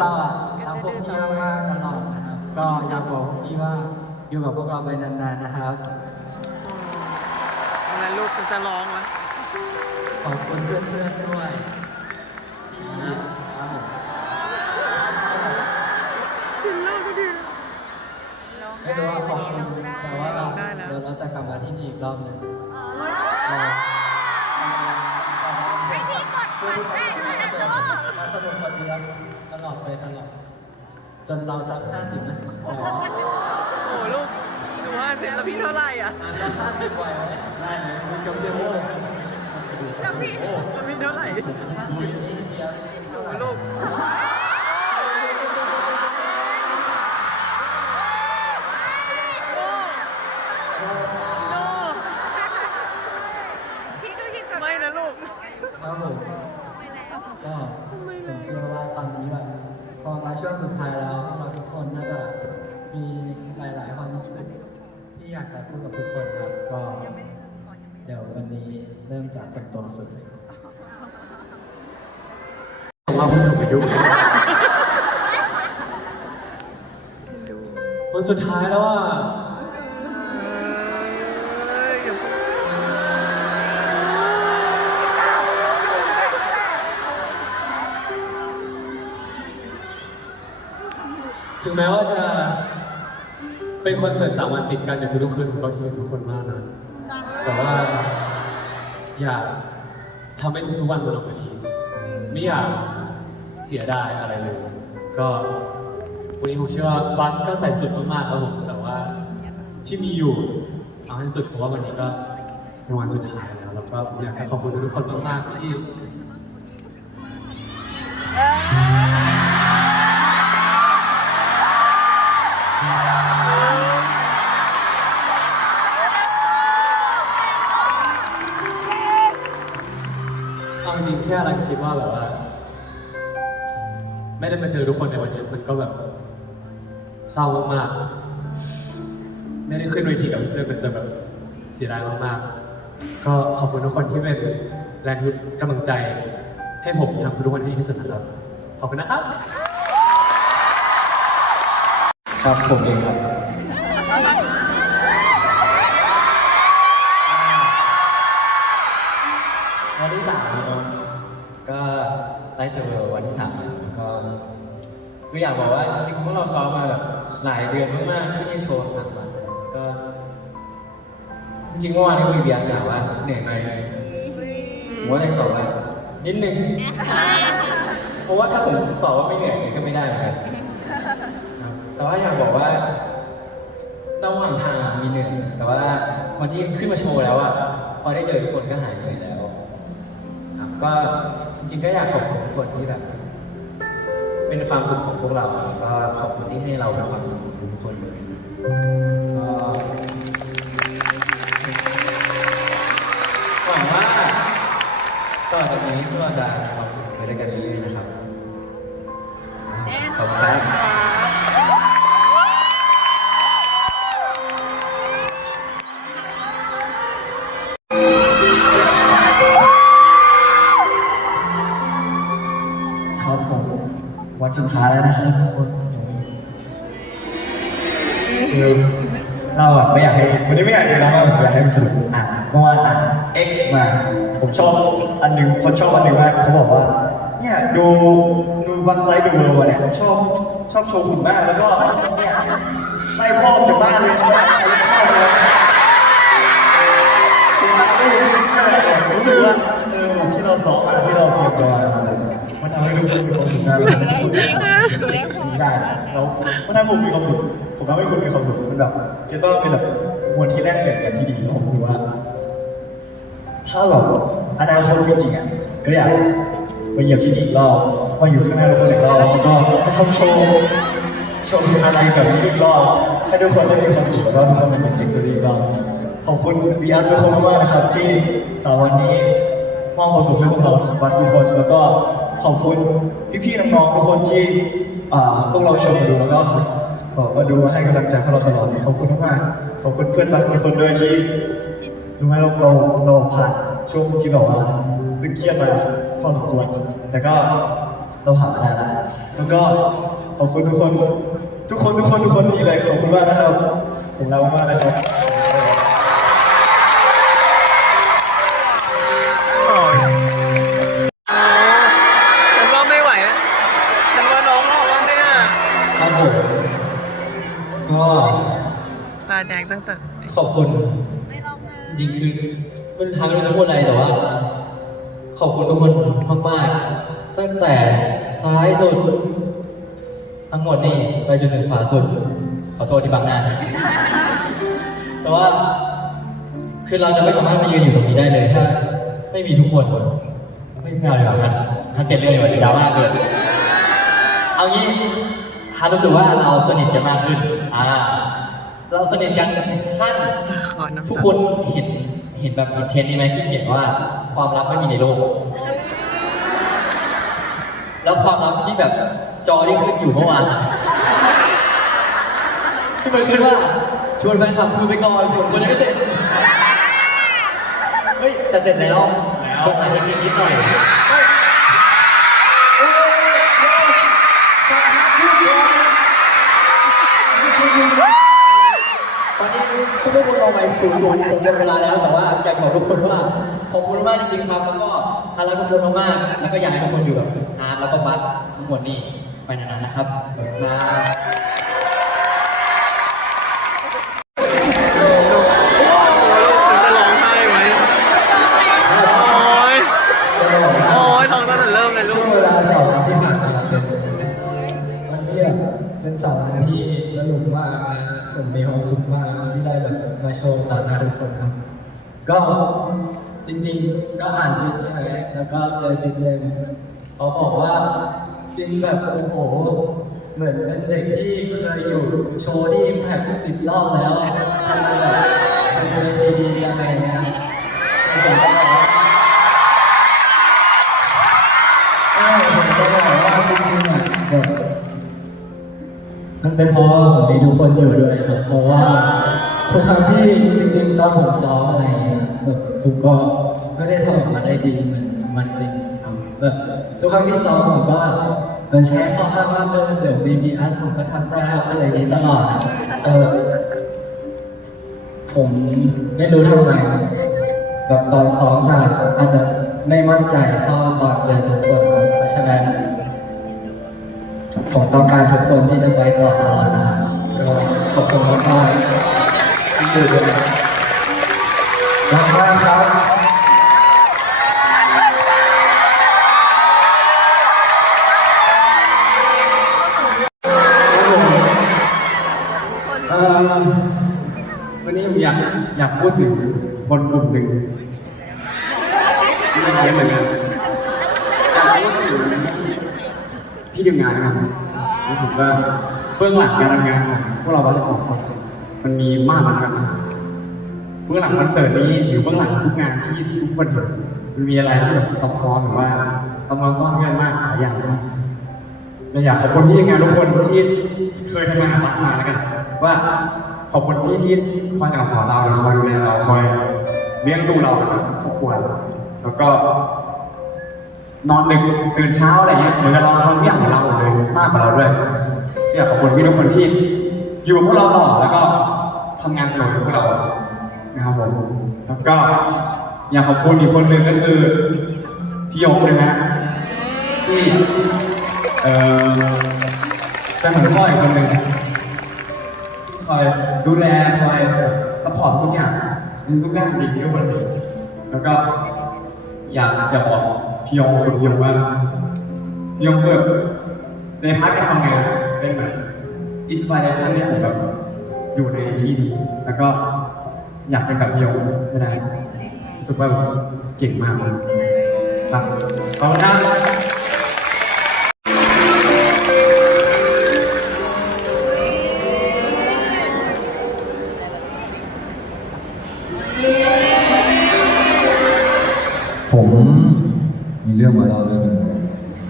เราอะรักพวกพี่มากๆตลอดนะครับ ก็อยากบอกพวกพี่ว่าอยู่กับพวกเราไปนานๆนะครับอะไรลูกฉันจะร้องแล้วขอบคุณเพื่อนๆด้วยที่ครับผมฉันเล่าก็ดีไม่รู้ว่าขอบคุณแต่ว่าเราเดี๋ยวเราจะกลับมาที่นี่อีกรอบหนึ่งก็ให้พี่กดกดได้ด้วยนะลูกมาสนุกกับเบียสต ลอดไปตลอด จนเราสักห้าสิบนะโอ้ลูกหนูว่าเสร็จแล้วพี่เท่าไหร่อะสักห้าสิบไหวไหมได้เลยคุยกับเบียร์แล้วพี่แล้วพี่เท่าไหร่ห้าสิบนี่เบียสเท่าไหร่ ลูก จากคนโตสุดเลยผมว่าผู้สูงอายุคนสุดท้ายแล้วอะเอ้ยอย่าถึงแม้ว่าจะเป็นคอนเสิร์ตสามวันติดกันอย่างทุกคืนผมก็คิดถึงทุกคนมากนะ แต่ว่า อยากทำให้ทุกๆวันมันออกมาดีไม่อยากเสียดายอะไรเลย ก็วันนี้ผมเชื่อว่าบัสก็ใส่สุดมากๆครับผมแต่ว่าที่มีอยู่เอาให้สุดเพราะว่าวันนี้ก็เป็นวันสุดท้ายแล้วแล้วก็ผมอยากจะขอบคุณทุกคนมากๆที่ คิดว่าแบบว่า ไม่ได้มาเจอทุกคนในวันนี้มันก็แบบเศร้ามากๆไม่ได้ขึ้นเวทีกับเพื่อนมันจะแบบเสียดายมากๆ ก็ขอบคุณทุกคนที่เป็นแรงฮึดกำลังใจให้ผมทำทุกวันให้ดีที่สุดนะครับ ขอบคุณนะครับ ครับผมเองครับ ไลท์เทอร์วันที่สามแล้วก็ก็ออยากบอกว่าจริงๆพวกเราซ้อมมาแบบหลายเดือนมากๆที่จะโชว์สามวันก็ จริงๆเมื่อวานนี้คุยเบียร์ถามว่าเหนื่อยไหมผมว่าเลยตอบว่านิดนึงเพราะว่าถ้าผมตอบว่าไม่เหนื่อยเนี่ยก็ไม่ได้เหมือนกันแต่ว่าอยากบอกว่าระหว่างทางมีเหนื่อยแต่ว่าวันที่ขึ้นมาโชว์แล้วอะพอได้เจอทุกคนก็หายเหนื่อยแล้ว ก็จริงๆก็อยากขอบคุณทุกคนที่แบบ เป็นความสุขของพวกเราแล้วก็ขอบคุณที่ให้เราเป็นความสุขของทุกคนเลยก็หวังว่าต่อจากนี้พวกเราจะมีความสุขไปด้วยกันเรื่อยๆนะครับแน่นขออบคุณนครับ วันสุดท้ายแล้วนะครับทุกคนคือเราอะไม่อยากให้วันนี้ไม่อยากดูนะว่าผมอยากให้มันสนุกอะเมื่อวานอ่าน X มาผมชอบอันหนึ่งคนชอบอันหนึ่งมากเขาบอกว่าเนี่ยดูดูบัสไลท์ดูเวอร์วะเนี่ยชอบชอบโชว์หุ่นมากแล้วก็เนี่ยไล่พ่อจากบ้านเลยไล่พ่อเลยรู้สึกว่าเออที่เราซ้อมมาที่เราเตรียมตัวมามันำให้ทุกคนมีความสุขได้เลยได้นะแล้วมันทำให้ผมมีความสุขผมทำให้คุณมีความสุขมันแบบคิดว่าเป็นแบบมวลที่แลกเปลี่ยนกันที่ดีแล้วผมรู้สึกว่า ถ้าแบบอนาคตจริงๆอะก็อยากมาเหยียบที่นี่อีกรอบมาอยู่ข้างหน้าทุกคนอีกรอบแล้วก็จะทำโชว์โชว์อะไรแบบนี้อีกรอบให้ทุกคนได้มีความสุขแล้วทุกคนเป็นสิ่งที่สุดอีกรอบขอบคุณบีอาร์ทุกคนมากนะครับที่สาววันนี้มอบความสุขให้พวกเราบัสทุกคนแล้วก็ ขอบคุณพี่ๆน้องๆทุกคนที่พวกเราชมมาดูแล้วก็บอกว่าดูมาให้กำลังใจพวกเราตลอดขอบคุณมากๆขอบคุณเพื่อนบัสทุกคนด้วยที่รู้ไหมเราเราเราผ่านช่วงที่แบบว่าตึงเครียดมาพอสมควรแต่ก็เราผ่านมาได้แล้วแล้วก็ขอบคุณทุกคน ทุกคนทุกคนทุกคนนี่เลยขอบคุณมากนะครับผมรักมากนะครับ ตาแดงตั้งแต่ขอบคุณจริงๆคือมันทางไม่รู้จะพูดอะไรแต่ว่า ขอบคุณทุกคนมากๆ ตั้งแต่ซ้ายสุด ทั้งหมดนี่ไปจนถึงขวาสุด ขอโทษที่บางหน้านแต่ว่า คือเราจะไม่สามารถมายืนอยู่ตรงนี้ได้เลยถ้า ไม่มีทุกคน ไม่ไม่เอาดีกว่าฮันฮันเปลี่ยนเรื่องดีกว่าดีดราม่าเกินเอางี้ฮันรู้สึกว่าเราสนิทกันมากขึ้น อ่า เราสนิทกันถึงขั้นขอน้ำทุกตาคนเห็นเห็นแบบคอนเทนต์นี้ไหมที่เขียนว่าความลับไม่มีในโลก แล้วความลับที่แบบจอที่ขึ้นอยู่เมื่อวานอะที่มันขึ้นว่าชวนแฟนคลับคุยไปก่อนผมคนยังไม่เสร็จเฮ้ยแต่เสร็จแล้วคนอาจจะมีนิดหน่อยตอนนี้ ทุกคนลงไปสูงสูงสมบูรณ์เวลาแล้ว แต่ว่าอยากบอกทุกคนว่าขอบคุณมากจริงๆครับแล้วก็ทารักทุกคนมากๆฉันก็อยากให้ทุกคนอยู่กับฮาร์ดแล้วก็บัสทั้งหมดนี่ไปนานๆนะครับขอบคุณครับ มาโชว์ต่อหน้าทุกคนครับ ก็จริงๆก็อ่านทวิตใช่ไหมแล้วก็เจอทวิตหนึ่งเขาบอกว่าจริงแบบโอ้โห เหมือนเป็นเด็กที่เคยอยู่โชว์ที่อิมแพคสิบรอบแล้วทำเวทีดีจังอะไรเงี้ยผมจะบอกว่าจริงๆอะมันเป็นเพราะว่าผมมีทุกคนอยู่ด้วยครับเพราะว่า ทุกครั้งที่จริง ๆ ตอนผมซ้อมอะไรแบบผมก็ไม่ได้ทำออกมาได้ดีเหมือนมันจริงครับแบบทุกครั้งที่ซ้อมผมก็เหมันใช้ข้ออ้างว่าเออเดี๋ยวมีมีอันผมก็ทำได้ครับอะไรอย่างนี้ตลอดเออผมไม่รู้ทำไมแบบตอนซ้อมจะอาจจะไม่มั่นใจเท่าตอนเจอทุกคนครับเพราะฉะนั้นผมต้องการทุกคนที่จะไปต่อตลอดนะก็ขอบคุณมากๆ ที่อยู่ด้วยรักมากครับวันนี้ผมอยากอยากพูดถึงคนกลุ่มหนึ่งที่ไม่ใช่เหมือนกันอยากพูดถึงที่ทำงานนะครับรู้สึกว่าเบื้องหลังการทำงานของพวกเราทั้งสองคน มันมีมากมายมหาศาลเบื้องหลังคอนเสิร์ตนี้หรือเบื้องหลังทุกงานที่ทุกคนเห็นมันมีอะไรที่แบบซับซ้อนหรือว่าซับซ้อนซ่อนเงื่อนมากหลายอย่างมากเราอยากขอบคุณที่งานทุกคนที่เคยทำงานกับบัสมาแล้วกัน ว่าขอบคุณที่ที่คอยสั่งสอนเราคอยดูแลเราคอยเลี้ยงดูเราครอบครัวแล้วก็ นอนดึกตื่นเช้าอะไรเงี้ยเหมือนกับเราทำทุกอย่างเหมือนเราเลยมากกว่าเราด้วยอยากขอบคุณพี่ทุกคนที่ อยู่กับพวกเราตลอแล้วก็ทำงานสนุกกับพวกเรานะครับผมแล้วก็อยากขอบคุณอีกคนหนึ่งก็คือพี่ยงนะฮะที่เออเป็นเหมือนพ่ออีกคนหนึ่งคอยดูแลคอยสปอร์ตทุกอย่างในทุกด้านจริงทุกคนเลยแล้วก็อยากอยากบอกพี่ยงคุณพี่ยงว่าพี่ยงคือในพาร์ทการทำงานเป็นแบบ อินสปิเรชันที่ผมแบบอยู่ในที่ดีแล้วก็อยากเป็นแบบพี่ยงให้ได้รู้สึกว่าเก่งมากเลยครับขอบคุณครับผมมีเรื่องมาเล่าเรื่องหนึง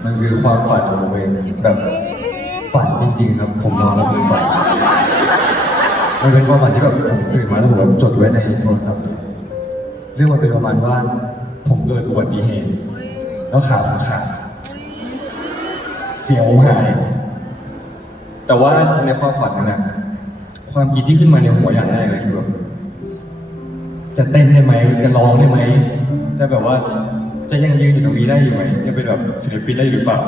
มันคือความฝันของผมเองแบบ ฝันจริง ๆ ครับ ผมนอนแล้วผมฝันมันเป็นความฝันที่แบบผมตื่นมาแล้วผมแบบจดไว้ในโทรศัพท์เลยเรื่องมันเป็นประมาณว่า ผมเกิดอุบัติเหตุแล้วขาผมขาดสียงผมหาย แต่ว่าในความฝันนั้นนะความคิดที่ขึ้นมาในหัวอย่างแรกเลยคือแบบจะเต้นได้ไหม จะร้องได้ไหม จะแบบว่า จะยังยืนอยู่ตรงนี้ได้อยู่ไหมยังเป็นแบบศิลปินได้อยู่หรือเปล่า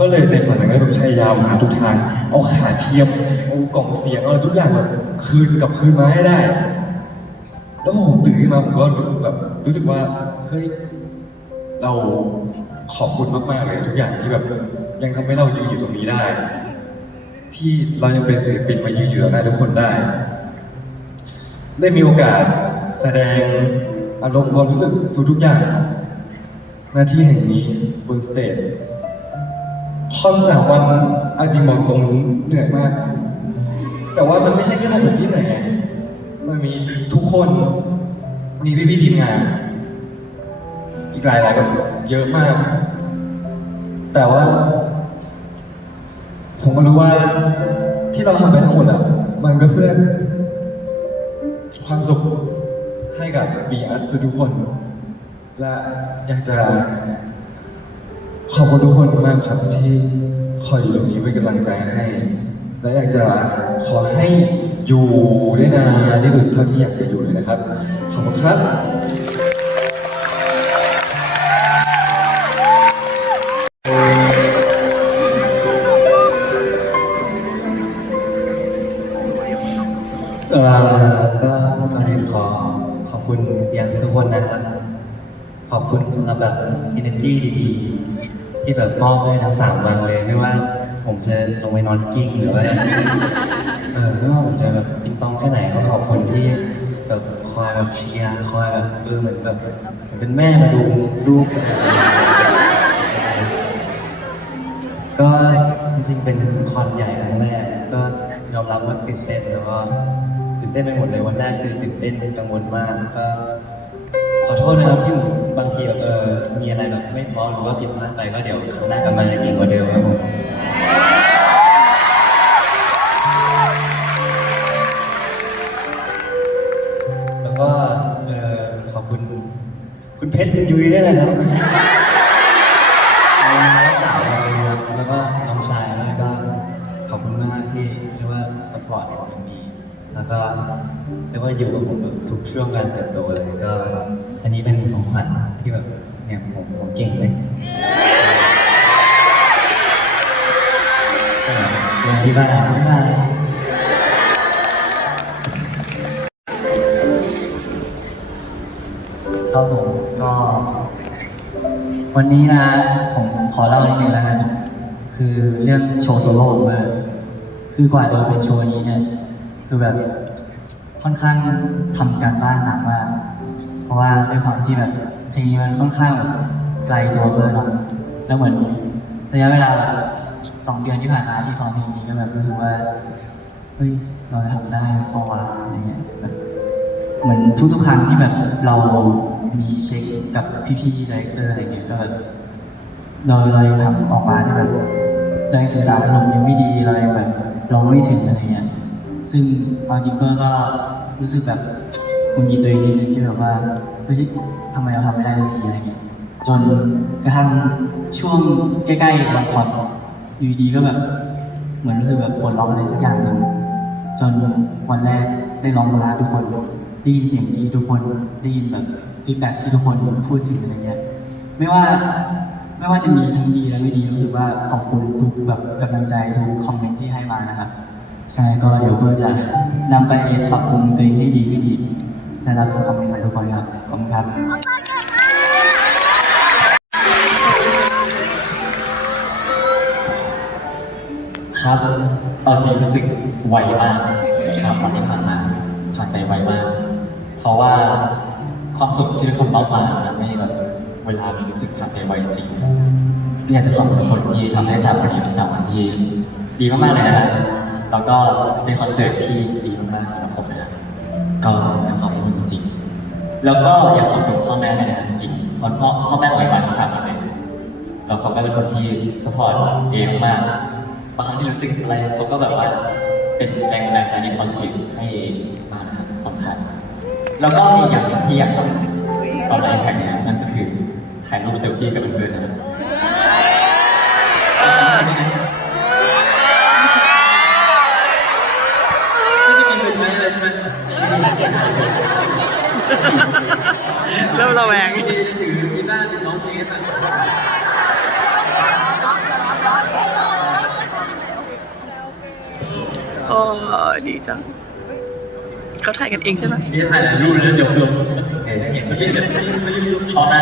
ก็เลยในฝันนั้นก็พยายามหาทุกทางเอาขาเทียมเอากล่องเสียงเอาทุกอย่างแบบคืนกลับคืนมาให้ได้ แล้วพอผมตื่นขึ้นมาผมก็แบบรู้สึกว่าเฮ้ยเราขอบคุณมากๆเลยทุกอย่างที่แบบยังทำให้เรายืนอยู่ตรงนี้ได้ ที่เรายังเป็นศิลปินมายืนอยู่ต่อหน้าทุกคนได้ ได้มีโอกาสแสดงอารมณ์ความรู้สึกทุกๆอย่างหน้าที่แห่งนี้บนสเตจ คอนสามวันเอาจริงบอกตรงเหนื่อยมาก แต่ว่ามันไม่ใช่แค่พวกผมที่เหนื่อยไงมันมีทุกคนมีพี่พี่ๆทีมงาน อีกหลายหลายๆแบบเยอะมาก แต่ว่า ผมก็รู้ว่าที่เราทำไปทั้งหมดอะ มันก็เพื่อความสุขให้กับบีอัสทุกคน และอยากจะ ขอบคุณทุกคนมากครับที่คอยอยู่ตรงนี้เป็นกำลังใจให้ และอยากจะขอให้อยู่ได้นานที่สุดเท่าที่อยากจะอยู่เลยนะครับ ขอบคุณครับเอ่อก็ก่อนอื่นขอขอบคุณยังทุกคนนะครับ ขอบคุณสำหรับแบบ energy ดีๆ ที่แบบมอบให้ทั้งสามวันเลยไม่ว่า ผมจะลงไปนอนกิ้งหรือว่าเออไม่ว่าผมจะแบบปินตองแค่ไหนก็ขอบคุณที่แบบคอยแบบเชียร์คอยแบบเออเหมือนแบบเหมือนเป็นแม่มาดูลูกก็จริงๆเป็นคอนใหญ่ครั้งแรก ก็ยอมรับว่าตื่นเต้นแล้วก็ตื่นเต้นไปหมดเลยวันแรกคือตื่นเต้นกังวลมากก็ขอโทษนะครับที่บางทีเออมีอะไรแบบไม่พร้อมหรือว่าผิดพลาดไปก็เดี๋ยวครั้งหน้ากลับมาจะเก่งกว่าเดิมครับผมแล้วก็เออขอบคุณ คุณเพชรคุณยุ้ยด้วยนะครับน้องสาวเราครับแล้วก็น้องชายแล้วก็ขอบคุณมากที่เรียกว่าสปอร์ตผมอย่างดีแล้วก็เรียกว่าอยู่กับผมแบบทุกช่วงการเติบโตเลยก็ อันนี้เป็นของขวัญ ที่แบบเนี่ยผมผมเก่งเลยก็เจอที่บ้านบ๊ายบายครับผมก็ วันนี้นะ ผมขอเล่านิดนึงแล้วกันคือเรื่องโชว์โซโล่ของเบิร์ดคือกว่าจะเป็นโชว์นี้เนี่ย คือแบบค่อนข้างทำการบ้านหนักมาก เพราะว่าด้วยความที่แบบ เพลงนี้มันค่อนข้างแบบไกลตัวเบิร์ดเนาะแล้วเหมือนระยะเวลาสองเดือนที่ผ่านมาที่ซ้อมเพลงนี้ก็แบบรู้สึกว่าเฮ้ยเราทำได้ปะวะอะไรเงี้ยแบบเหมือนทุกๆครั้งที่แบบเรามีเช็คกับพี่ๆดีเรคเตอร์อะไรเงี้ยก็แบบเราเรายังทำออกมาที่แบบเรายังสื่อสารอารมณ์ยังไม่ดีเรายังแบบเราไม่ถึงอะไรเงี้ยซึ่งเอาจริงเพื่อก็รู้สึกแบบหงุดหงิดตัวเองนิดนึงที่แบบว่า เฮ้ยทำไมเราทำไม่ได้สักทีอะไรเงี้ยจนกระทั่งช่วงใกล้ๆวันคอนอยู่ดีก็แบบ เหมือนรู้สึกแบบปวดร้องอะไรสักอย่างหนึ่งจนวันแรกได้ร้องมาทุกคนได้ยินเสียงที่ทุกคนได้ยินแบบฟีดแบ็ที่ทุกคนพูดถึงอะไรเงี้ยไม่ว่าไม่ว่าจะมีทั้งดีและไม่ดีรู้สึกว่าขอบคุณทุกแบบกำลังใจทุกคอมเมนต์ที่ให้มานะครับ ใช่ก็เดี๋ยวเพื่อจะนำไปปรับปรุงตัวเองให้ดีขึ้นอีก จะรับทุกคอมเมนต์ของทุกคนครับ ขอบคุณครับ ครับเอาจริงรู้สึกไวมากครับวันที่ผ่านมาผ่านไปไวมาก เพราะว่าความสุขที่ทุกคนมอบมาทำให้แบบเวลามันรู้สึกผ่านไปไวจริงอยากจะขอบคุณทุกคนที่ทำให้สามวันนี้เป็นสามวันที่ดีมากๆเลยนะฮะแล้วก็เป็นคอนเสิร์ตที่ดีมากๆสำหรับผมนะฮะก็ขอบ แล้วก็อยากขอบคุณพ่อแม่ด้วยนะจริงๆพราะพ่อพ่อแม่ไว้มางสามเลยแล้วเขาก็เป็นคนที่สปอร์ตเองมากบางครั้งที่รู้สึกอะไรเขาก็แบบว่าเป็นแรงบันดาลใจที่ positive ให้มากนะครับค่อนข้างแล้วก็มีอย่างหนึ่งที่อยากทำตอนไลฟ์แท็กเนี่ยนั่นก็คือถ่ายรูปเซลฟี่กับเพื่อนๆนะครับ ไม่ได้มีเซอร์ไพรส์อะไรใช่ไหม เริ่มระแวง พี่เจจะถือกีตาร์ ร้องเพลงให้ฟังโอ้ดีจัง เขาถ่ายกันเองใช่ไหมนี่ถ่ายหลายรูปเลยนะเดี๋ยวชมเห็นพี่จะพี่ไม่ยุ่งเขาได้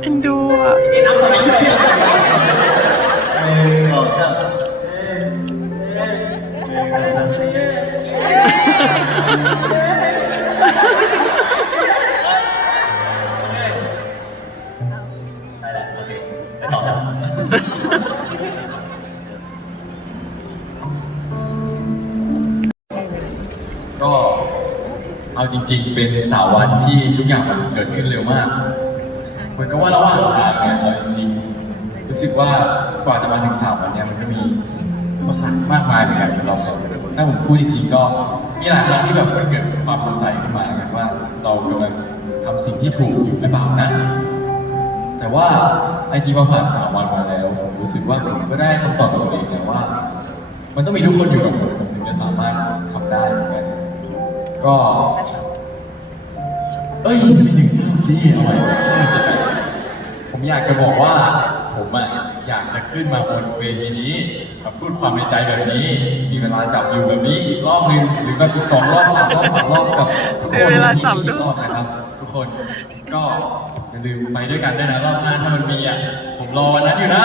เอ็นดูอะนี่น้ำมันไม่ได้สองสามใช่ จริง ๆ เป็นสาววันที่ทุกอย่างมันเกิดขึ้นเร็วมากเหมือนกับว่าระหว่างทางเนี่ยเอาจริงๆรู้สึกว่ากว่าจะมาถึงสามวันเนี่ยมันก็มีอุปสรรคมากมายเลยครับสำหรับเราถ้าผมพูดจริงๆก็มีหลายครั้งที่แบบมันเกิดความสงสัยขึ้นมาเหมือนกันว่า เรากำลังทำสิ่งที่ถูกอยู่หรือเปล่านะ แต่ว่าไอจีมาผ่านสามวันมาแล้วผมรู้สึกว่าผมก็ได้คำตอบกับตัวเองแล้วว่า มันต้องมีทุกคนอยู่กับผมผมถึงจะสามารถทำได้เหมือนกันก็ เอ้ยไม่ถึงเศร้าสิเอาไว้ผมอยากจะบอกว่า ผมอะอยากจะขึ้นมาบนเวทีนี้มาพูดความในใจแบบนี้ มีเวลาจับอยู่แบบนี้อีกรอบหนึ่งหรือก็อีกสองรอบสามรอบสามรอบกับทุกคนมีเวลาจับด้วยอีกรอบนะครับ ทุกคนก็อย่าลืมไปด้วยกันด้วยนะรอบหน้าถ้ามันมีอะผมรอวันนั้นอยู่นะ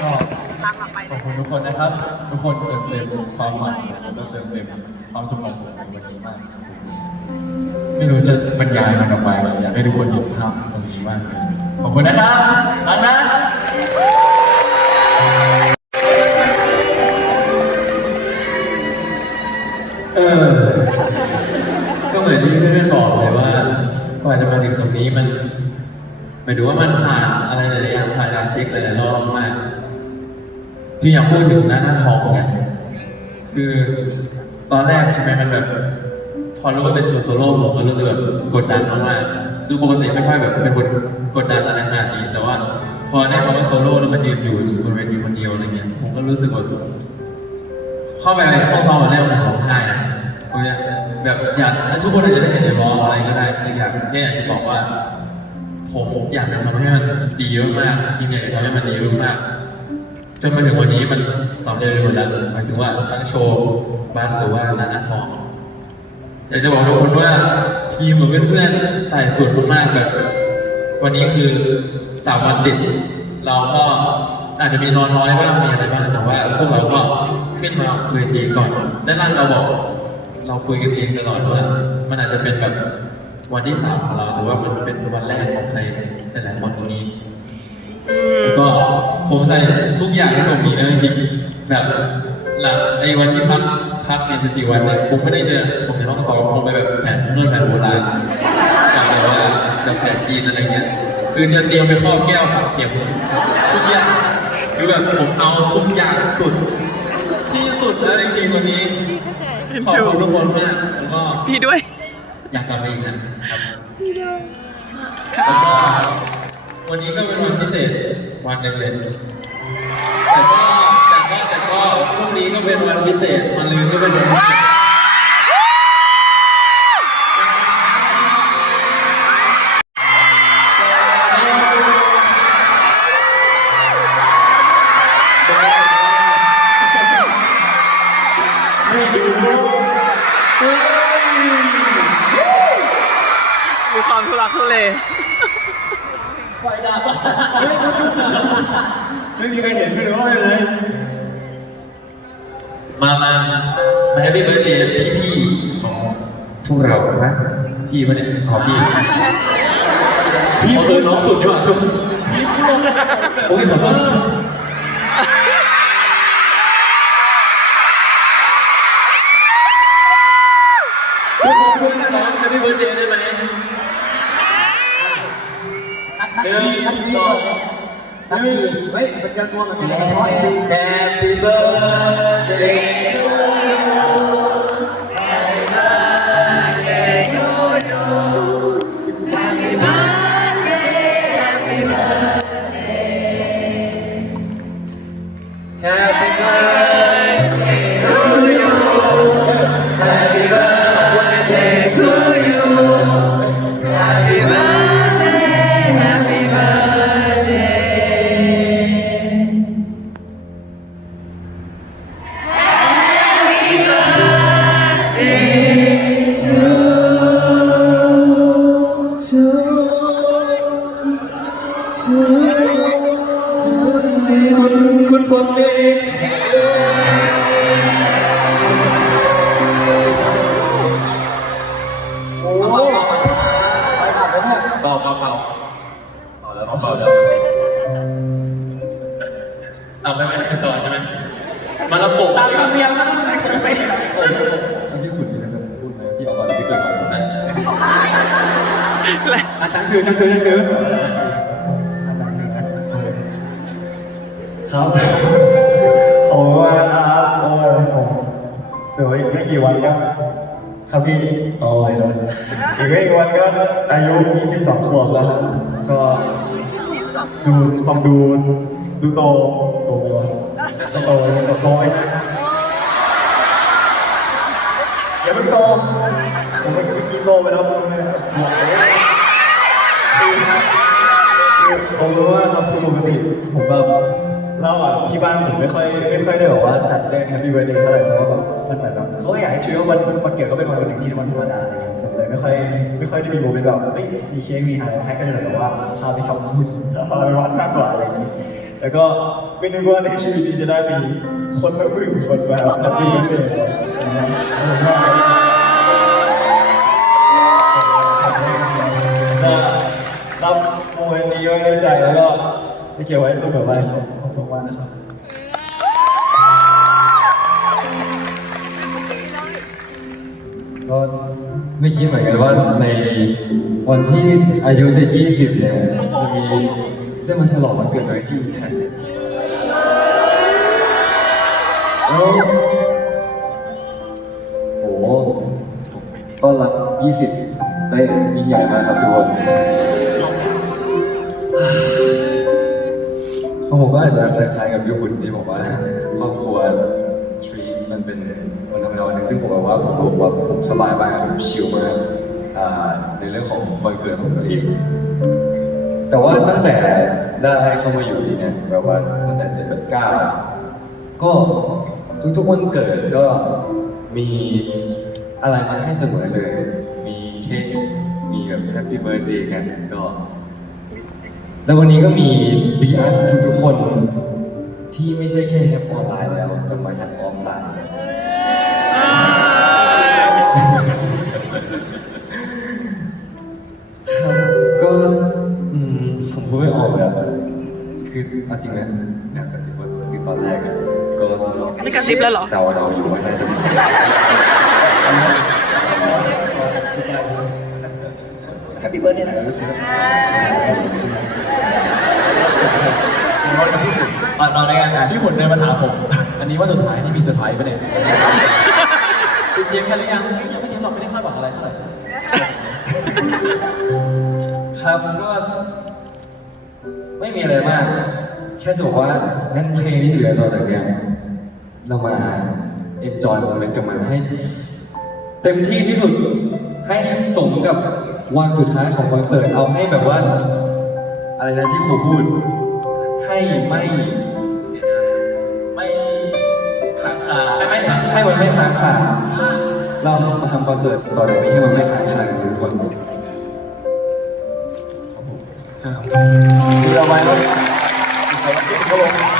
ก็ขอบคุณทุกคนนะครับ ทุกคนเติมเต็ม ความฝันของผมแล้วเติมเต็มความสุขของผมในวันนี้มาก ไม่รู้จะบรรยายมันออกไปอยากให้ทุกคนเห็นภาพตรงนี้มากเลยขอบคุณนะครับอันนะเออก็เหมือนที่เพี่ได้บอกเลยว่ากว่าจะมาถึงตรงนี้มันหมายถึงว่ามันผ่านอะไรหลายอย่างผ่านการเช็คหลายๆรอบมากที่อยากพูดถึงหน้าหน้าทองไง คือตอนแรกใช่ไหมมันแบบพอรู้ว่าเป็นโชว์โซโล่ผมก็รู้สึกแบบกดดันมากๆคือปกติไม่ค่อยแบบเป็นคนกดดันอะไรขนาดนี้ แต่ว่าพอได้คำว่าโซโล่แล้วมันยืนอยู่บนเวทีคนเดียวอะไรเงี้ยผมก็รู้สึกว่าเข้าไปในห้องซ้อมวันแรกผมร้องไห้ผมอยากแบบอยากทุกคนอาจจะได้เห็นในร้องอะไรก็ได้แต่อยากแค่อยากจะบอกว่า ผมอยากจะทำให้มันดีมากๆทีมอยากจะทำให้มันดีมากๆ จนมาถึงวันนี้มันสำเร็จไปหมดแล้วหมายถึงว่าทั้งโชว์บัสหรือว่านานาทองอยากจะบอกทุกคนว่าทีมของเพื่อนๆใส่สุดมากๆแบบ วันนี้คือสามวันติด เราก็อาจจะมีนอนน้อยบ้างมีอะไรบ้างแต่ว่าพวกเราก็ขึ้นมาเวทีก่อนและนั่นเราบอก เราคุยกันเองตลอดว่า มันอาจจะเป็นแบบวันที่สามของเราแต่ว่ามันเป็นวันแรกของใครหลายๆคน ใส่ทุกอย่างที่ผมมีนะจริงๆแบบหลังไอ้วันที่พักพักในสิบสี่วันเนี่ยผมไม่ได้เจอผมในห้องซ้อมผมไปแบบแผนนวดแผนโบราณกับแบบว่าแบบแผนจีนอะไรเงี้ยคือจะเตรียมไปครอบแก้วฝังเข็มทุกอย่างคือแบบผมเอาทุกอย่างสุด ที่สุดแล้วจริงๆวันนี้เอ็นขอบดูคุณทุกคนมากแล้วก็พี่ด้วย อยากกลับมาอีกนะครับแล้วก็วันนี้ก็เป็นวันพิเศษวันหนึ่งเลยแต่ก็แต่ ก็แต่ก็พรุ่งนี้ก็เป็นวันพิเศษวันลืนก็เป็นวันพิเศษไม่ดูเฮ้ยมีความทุลักทุเลไฟดับเฮ้ยไม่มีใครเห็นไม่รู้ว่าอะไรเลย มามามาให้พี่เบิร์ดเดย์พี่พี่ๆของพวกเรานะพี่มาเนี่ยขอพี่พี่เออน้องสุดดีกว่าทุกคนพี่พูดเลยโอ้ยขอโทษ เฮ้ยมันยังตัวมันอยู่แล้วร้อย Happy birthday คุณพลเองโอ้โหไปผ่านแล้วเนี่ยเบาเบาเบาเอาแล้วเบาแล้วเอาไม่ไม่ได้ต่อใช่ไหมมาระบบตามธรรมเนียมนะพี่ขุนมีอะไรจะพูดไหมพี่เอาวันที่เกิดมาอาจารย์ถืออาจารย์ถืออาจารย์ถือครับ ครับพี่โอ้ยโดนอีกไม่กี่วันก็อายุ 22 ขวบแล้วครับก็ดูฟังดูดูโตโตไปวะโตโตโตโตไหมฮะอย่าเพิ่งโตผมเมื่อกี้โตไปแล้วผมเนี่ยคือผมรู้ว่าครับคือปกติผมแบบเราอะที่บ้านผมไม่ค่อยไม่ค่อยได้แบบว่าจัดเรื่อง Happy Birthday เท่าไหร่เพราะว่าแบบ มันเหมือนแบบเขาก็อยากให้ชีวิตว่าวันวันเกิดก็เป็นวันหนึ่งที่วันธรรมดาอะไรอย่างเงี้ยผมเลยไม่ค่อยไม่ค่อยได้มีโมเมนต์แบบเฮ้ยมีเค้กมีอะไรให้ก็จะแบบว่าพาไปทำบุญพาไปวัดมากกว่าอะไรอย่างงี้แล้วก็ไม่นึกว่าในชีวิตนี้จะได้มีคนมาบึ้งคนแบบ Happy Birthday อย่างเงี้ยผมว่าก็รับโมเมนต์นี้ไว้ในใจแล้วก็จะเก็บไว้เสมอไว้ครับขอบคุณมากนะครับ ก็ไม่คิดเหมือนกันว่าในวันที่อายุจะ20เนี่ยจะมีได้มาฉลองวันเกิดตัวเองที่อิมแพคแล้วโอ้โหต้อนรับ20 ได้ยิ่งใหญ่มากครับทุกคนผมก็อาจจะคล้ายๆกับยุคุณที่บอกว่าครอบครัวทรีมันเป็น วันวันหนึ่งซึ่งผมบอกว่าผมรู้ว่าผมสบายมากผมชิลมากอ่าในเรื่องของวันเกิดของตัวเอง แต่ว่าตั้งแต่ได้เข้ามาอยู่ที่เนี่ยแบบว่าตั้งแต่เจ็ดแปดเก้าก็ทุกๆวันเกิดก็มีอะไรมาให้เสมอเลย มีเค้กมีแบบแฮปปี้เบิร์ดเดย์กันก็แล้ววันนี้ก็มีบีอาร์ทุกๆคนที่ไม่ใช่แค่แฮปออนไลน์แล้วแต่มาแฮปออฟไลน์ คือเอาจริงนะอยากกระซิบว่าคือตอนแรกอะก็อันนี้กระซิบแล้วเหรอ เดาเดาอยู่ว่าน่าจะมีแฮปปี้เบิร์ดเดย์นะตอนนอนด้วยกันนะพี่ขุนเดินมาถามผม อันนี้ว่าสุดท้ายที่มีเซอร์ไพรส์ปะเนี่ยเตรียมกันหรือยังเอ้ยยังไม่เตรียมหรอกไม่ได้คาดหวังอะไรเท่าไหร่ครับก็ ไม่มีอะไรมาก แค่จะบอกว่างั้นเพลงที่เหลือต่อจากเนี้ยเรามา enjoy โมเมนต์กับมันให้ เต็มที่ที่สุดให้สมกับวันสุดท้ายของคอนเสิร์ตเอาให้แบบว่า อะไรนะที่ครูพูด ให้ไม่เสียดายไม่ค้างคาให้ให้มันไม่ค้างคาเราทำคอนเสิร์ตต่อจากนี้ให้มันไม่ค้างคากันทุกคน เราไว้ว่าอีกสองอา